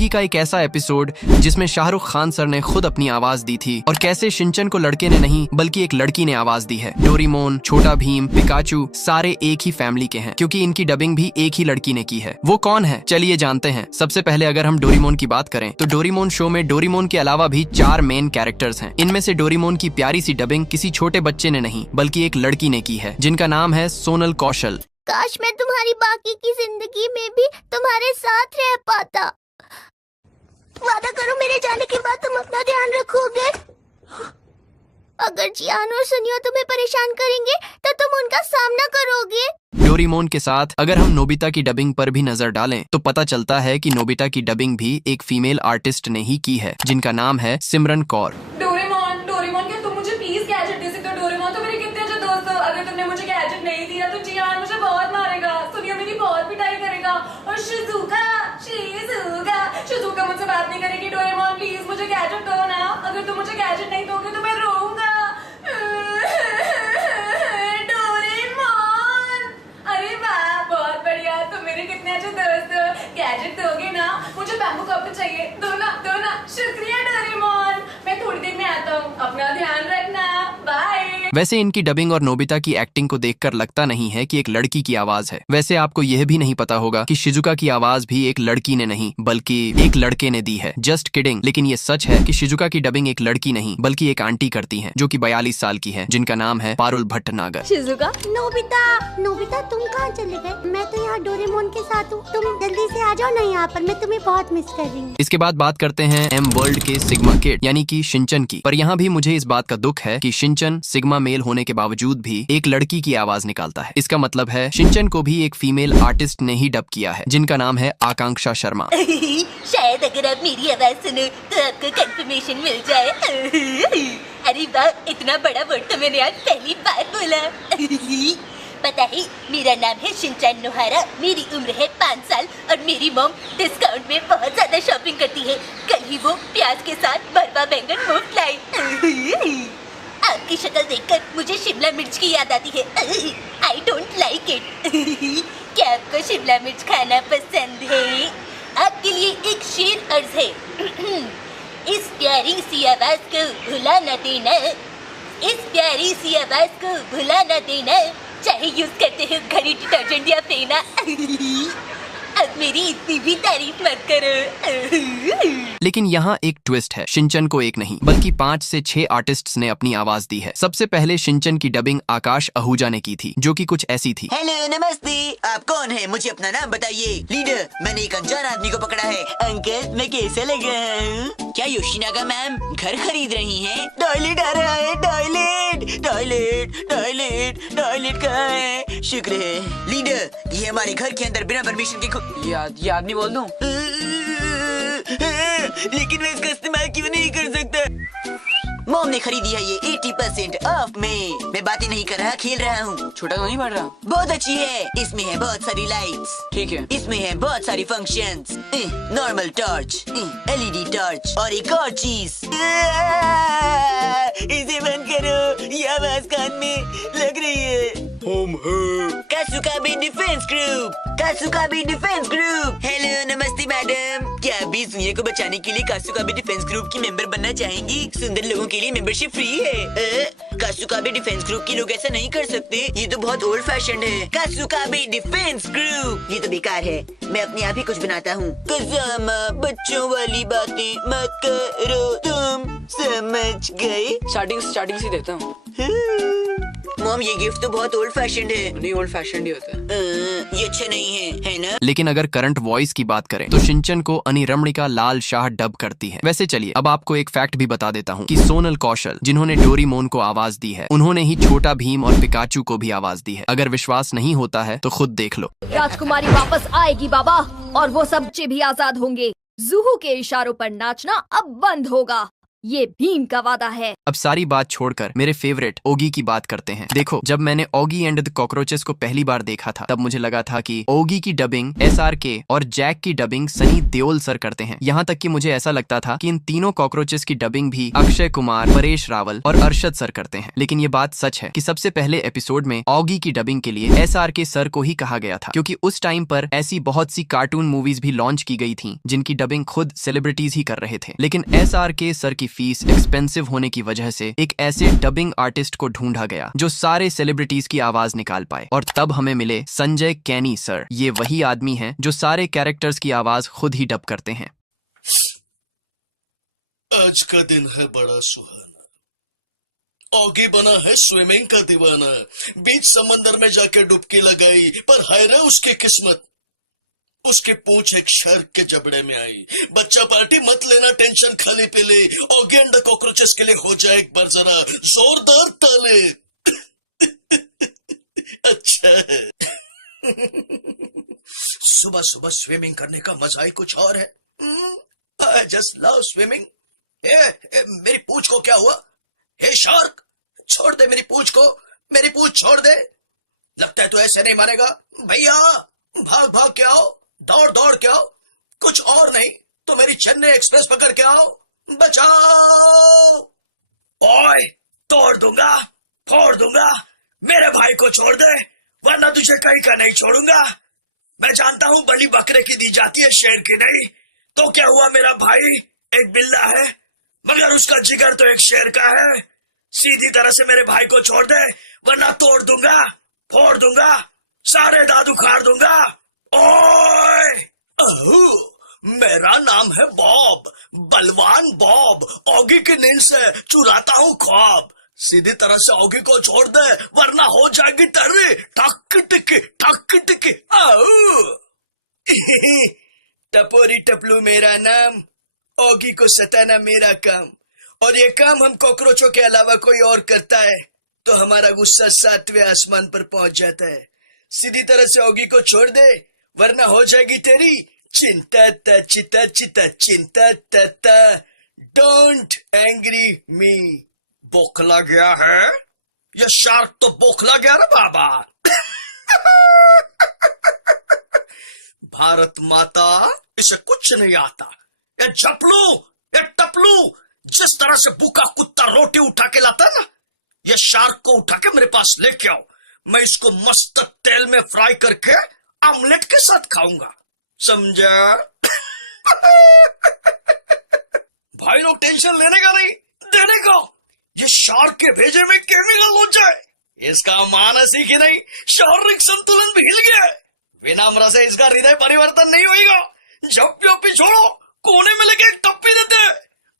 Doggy का एक ऐसा एपिसोड जिसमें शाहरुख खान सर ने खुद अपनी आवाज दी थी और कैसे शिनचैन को लड़के ने नहीं बल्कि एक लड़की ने आवाज दी है। डोरेमोन, छोटा भीम, पिकाचू सारे एक ही फैमिली के हैं क्योंकि इनकी डबिंग भी एक ही लड़की ने की है। वो कौन है चलिए जानते हैं। सबसे पहले अगर हम डोरेमोन की बात करें तो डोरेमोन शो में डोरेमोन के अलावा भी 4 मेन कैरेक्टर्स हैं। इनमें से डोरेमोन की प्यारी सी डबिंग किसी छोटे बच्चे ने नहीं बल्कि एक लड़की ने की है जिनका नाम है सोनल कौशल। काश मैं तुम्हारी बाकी की जिंदगी में भी तुम्हारे साथ रह पाता। वादा करो मेरे जाने के बाद तुम अपना ध्यान रखोगे। अगर जियान और सुनियो तुम्हें परेशान करेंगे तो तुम उनका सामना करोगे। डोरेमोन के साथ अगर हम नोबिता की डबिंग पर भी नजर डालें तो पता चलता है कि नोबिता की डबिंग भी एक फीमेल आर्टिस्ट ने ही की है जिनका नाम है सिमरन कौर। डोरेमोन, डोरेमोन क्या तुम मुझे प्लीज गैजेट दे सकते हो? डोरेमोन तो मेरे कितने अच्छे दोस्त हो। अगर तुमने मुझे गैजेट नहीं दिया तो जियान मुझे बहुत मारेगा, सुनियो मेरी बहुत पिटाई करेगा और शिजुका मुझसे बात नहीं करेगी। डोरेमोन प्लीज मुझे गैजेट दो ना। अगर तुम मुझे गैजेट नहीं दोगे तो मैं रोऊंगा। डोरेमोन, अरे वाह बहुत बढ़िया, तुम मेरे कितने अच्छे दोस्त हो। गैजेट दोगे ना? मुझे बैम्बू कॉप्टर चाहिए। दो ना। शुक्रिया डोरेमोन, मैं थोड़ी देर में आता हूँ। अपना ध्यान रखना, बाय। वैसे इनकी डबिंग और नोबिता की एक्टिंग को देखकर लगता नहीं है कि एक लड़की की आवाज है। वैसे आपको यह भी नहीं पता होगा कि शिजुका की आवाज भी एक लड़की ने नहीं बल्कि एक लड़के ने दी है। जस्ट किडिंग, लेकिन ये सच है कि शिजुका की डबिंग एक लड़की नहीं बल्कि एक आंटी करती हैं जो कि 42 साल की है जिनका नाम है पारुल भट्टनागर। शिजुका, नोबिता तुम कहाँ चले गए? मैं तो यहाँ डोरेमोन के साथ हूँ। तुम जल्दी से आ जाओ ना यहाँ पर, मैं तुम्हें बहुत मिस कर रही हूँ। इसके बाद बात करते हैं एम वर्ल्ड के सिग्मा किड यानी कि शिनचैन की। पर यहाँ भी मुझे इस बात का दुख है कि शिनचैन सिग्मा मेल होने के बावजूद भी एक लड़की की आवाज निकालता है। इसका मतलब है शिनचैन को भी एक फीमेल आर्टिस्ट ने ही डब किया है जिनका नाम है आकांक्षा शर्मा। शायद अगर आप मेरी आवाज सुनो तो आपको कंफर्मेशन मिल जाए। अरे वाह, इतना बड़ा वर्ड तो मैंने आज पहली बार बोला। पता है मेरा नाम है शिनचैन नोहारा, मेरी उम्र है 5 साल और मेरी मॉम डिस्काउंट में बहुत ज्यादा शॉपिंग करती है। कल ही वो प्याज के साथ भरवा बैंगन मुफ्त लाई। आपकी शक्ल देखकर मुझे शिमला मिर्च की याद आती है। I don't like it. क्या आपको शिमला मिर्च खाना पसंद है? आपके लिए एक शेर अर्ज है। इस प्यारी सी आवाज को भुला न देना, इस प्यारी सी आवाज को भुला न देना, चाहे यूज करते हो घड़ी डिटर्जेंट या फेना। अब मेरी इतनी भी तारीफ मत करो। लेकिन यहाँ एक ट्विस्ट है, शिनचैन को एक नहीं बल्कि 5 से 6 आर्टिस्ट्स ने अपनी आवाज दी है। सबसे पहले शिनचैन की डबिंग आकाश आहूजा ने की थी जो कि कुछ ऐसी थी। हेलो नमस्ते, आप कौन है? मुझे अपना नाम बताइए। लीडर, मैंने एक अनजान आदमी को पकड़ा है। अंकल, मैं कैसा लग रहा हूँ? क्या योशिनागा मैम घर खरीद रही हैं? टॉयलेट आ रहा है, टॉयलेट कहाँ है? शुक्र है। लीडर, ये हमारे घर के अंदर बिना परमिशन के ये आदमी बोल दूं? लेकिन मैं इसका इस्तेमाल क्यों नहीं कर सकता? मॉम ने खरीदी है ये 80% ऑफ में। मैं बातें नहीं कर रहा, खेल रहा हूँ। छोटा तो नहीं पड़ रहा? बहुत अच्छी है। इसमें है बहुत सारी लाइट्स। ठीक है। इसमें है बहुत सारी functions. Normal torch, LED torch और एक और चीज। इसे बंद करो, ये आवाज कान में लग रही है। कासुकाबे डिफेंस ग्रुप। हेलो नमस्ते मैडम, क्या आप भी सुनिए को बचाने के लिए कासुकाबे डिफेंस ग्रुप की मेंबर बनना चाहेंगी? सुंदर लोगों के लिए मेंबरशिप फ्री है। कासुकाबे डिफेंस ग्रुप के लोग ऐसा नहीं कर सकते, ये तो बहुत ओल्ड फैशन है। कासुकाबे डिफेंस ग्रुप, ये तो बेकार है। मैं अपने आप ही कुछ बनाता हूँ। कज़ामा, बच्चों वाली बातें मत करो, तुम समझ गए? स्टार्टिंग से देता हूँ। मॉम, ये गिफ्ट तो बहुत ओल्ड फैशन है। नहीं, ओल्ड फैशन ही होता है। ये अच्छा नहीं है ना? लेकिन अगर करंट वॉइस की बात करें तो शिनचैन को अनिरमणिका लाल शाह डब करती है। वैसे चलिए अब आपको एक फैक्ट भी बता देता हूँ कि सोनल कौशल जिन्होंने डोरेमोन को आवाज दी है उन्होंने ही छोटा भीम और पिकाचू को भी आवाज दी है। अगर विश्वास नहीं होता है तो खुद देख लो। राजकुमारी वापस आएगी बाबा, और वो सब बच्चे भी आजाद होंगे। जूहू के इशारों पर नाचना अब बंद होगा। ये भीम का वादा है। अब सारी बात छोड़कर मेरे फेवरेट ओगी की बात करते हैं। देखो, जब मैंने ओगी एंड द कॉकरोचेस को पहली बार देखा था तब मुझे लगा था कि ओगी की डबिंग SRK और जैक की डबिंग सनी देओल सर करते हैं। यहाँ तक कि मुझे ऐसा लगता था कि इन तीनों कॉकरोचेस की डबिंग भी अक्षय कुमार, परेश रावल और अरशद सर करते हैं। लेकिन ये बात सच है कि सबसे पहले एपिसोड में ओगी की डबिंग के लिए SRK सर को ही कहा गया था, क्योंकि उस टाइम पर ऐसी बहुत सी कार्टून मूवीज भी लॉन्च की गई थी जिनकी डबिंग खुद सेलिब्रिटीज ही कर रहे थे। लेकिन SRK सर की फीस एक्सपेंसिव होने की वजह से एक ऐसे डबिंग आर्टिस्ट को ढूंढा गया जो सारे सेलिब्रिटीज की आवाज निकाल पाए, और तब हमें मिले संजय कैनी सर। ये वही आदमी हैं जो सारे कैरेक्टर्स की आवाज खुद ही डब करते हैं। आज का दिन है बड़ा सुहाना। ऑगी बना है स्विमिंग का दीवाना। बीच समंदर में जाके डुबकी लगाई, पर हाय रे उसकी किस्मत, उसकी पूंछ एक शार्क के जबड़े में आई। बच्चा पार्टी मत लेना, टेंशन खाली पे ले। ऑगी एंड द कॉकरोचेस के लिए हो जाए एक बार जरा जोरदार ताले। अच्छा है। सुबह सुबह स्विमिंग करने का मजा ही कुछ और है। I just love swimming. मेरी पूंछ को क्या हुआ? हे शार्क, छोड़ दे मेरी पूंछ को, मेरी पूंछ छोड़ दे। लगता है तो ऐसे नहीं मारेगा। भैया भाग भाग के आओ, दौड़ दौड़ के आओ, कुछ और नहीं तो मेरी चेन्नई एक्सप्रेस पकड़ के आओ, बचाओ। ओए, तोड़ दूंगा, फोड़ दूंगा, मेरे भाई को छोड़ दे वरना तुझे कहीं का नहीं छोड़ूंगा। मैं जानता हूँ बलि बकरे की दी जाती है, शेर की नहीं। तो क्या हुआ, मेरा भाई एक बिल्ला है मगर उसका जिगर तो एक शेर का है। सीधी तरह से मेरे भाई को छोड़ दे वरना तोड़ दूंगा, फोड़ दूंगा, सारे दांत उखाड़ दूंगा। ओए, मेरा नाम है बॉब, बलवान बॉब। ऑगी की नींद से चुराता हूँ ख्वाब। सीधी तरह से ऑगी को छोड़ दे वरना हो जाएगी तेरी ठक टिकी ठक टिकी। टपोरी टपलू मेरा नाम, ऑगी को सताना मेरा काम। और ये काम हम कॉकरोचों के अलावा कोई और करता है तो हमारा गुस्सा 7वें आसमान पर पहुंच जाता है। सीधी तरह से ऑगी को छोड़ दे वरना हो जाएगी तेरी चिंता चिता चिता चिंता तता। डोंट एंग्री मी। बोखला गया है या शार्क तो बोखला गया ना बाबा। भारत माता, इसे कुछ नहीं आता। ये झपलू, ये टपलू, जिस तरह से भूखा कुत्ता रोटी उठा के लाता है ना, ये शार्क को उठा के मेरे पास लेके आओ। मैं इसको मस्त तेल में फ्राई करके ऑमलेट के साथ खाऊंगा, समझा? भाई लोग टेंशन लेने का नहीं, देने का। ये शार्क के भेजे में केमिकल हो जाए, इसका मानसिक ही नहीं शारीरिक संतुलन भी हिल गया है। विनम्र से इसका हृदय परिवर्तन नहीं होगा। झप्पी छोड़ो, कोने में लेके टप्पी देते।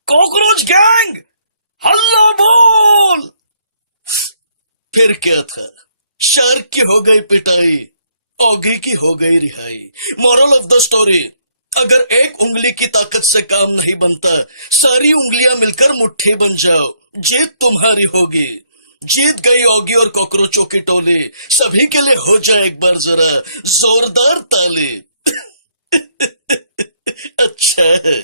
कॉकरोच गैंग हल्ला बोल। फिर क्या था, शार्क की हो गई पिटाई, ऑगी की हो गई रिहाई। मोरल ऑफ द स्टोरी, अगर एक उंगली की ताकत से काम नहीं बनता, सारी उंगलियां मिलकर मुट्ठी बन जाओ, जीत तुम्हारी होगी। जीत गई ऑगी और कॉकरोचों की टोली। सभी के लिए हो जाए एक बार जरा जोरदार ताली। अच्छा है।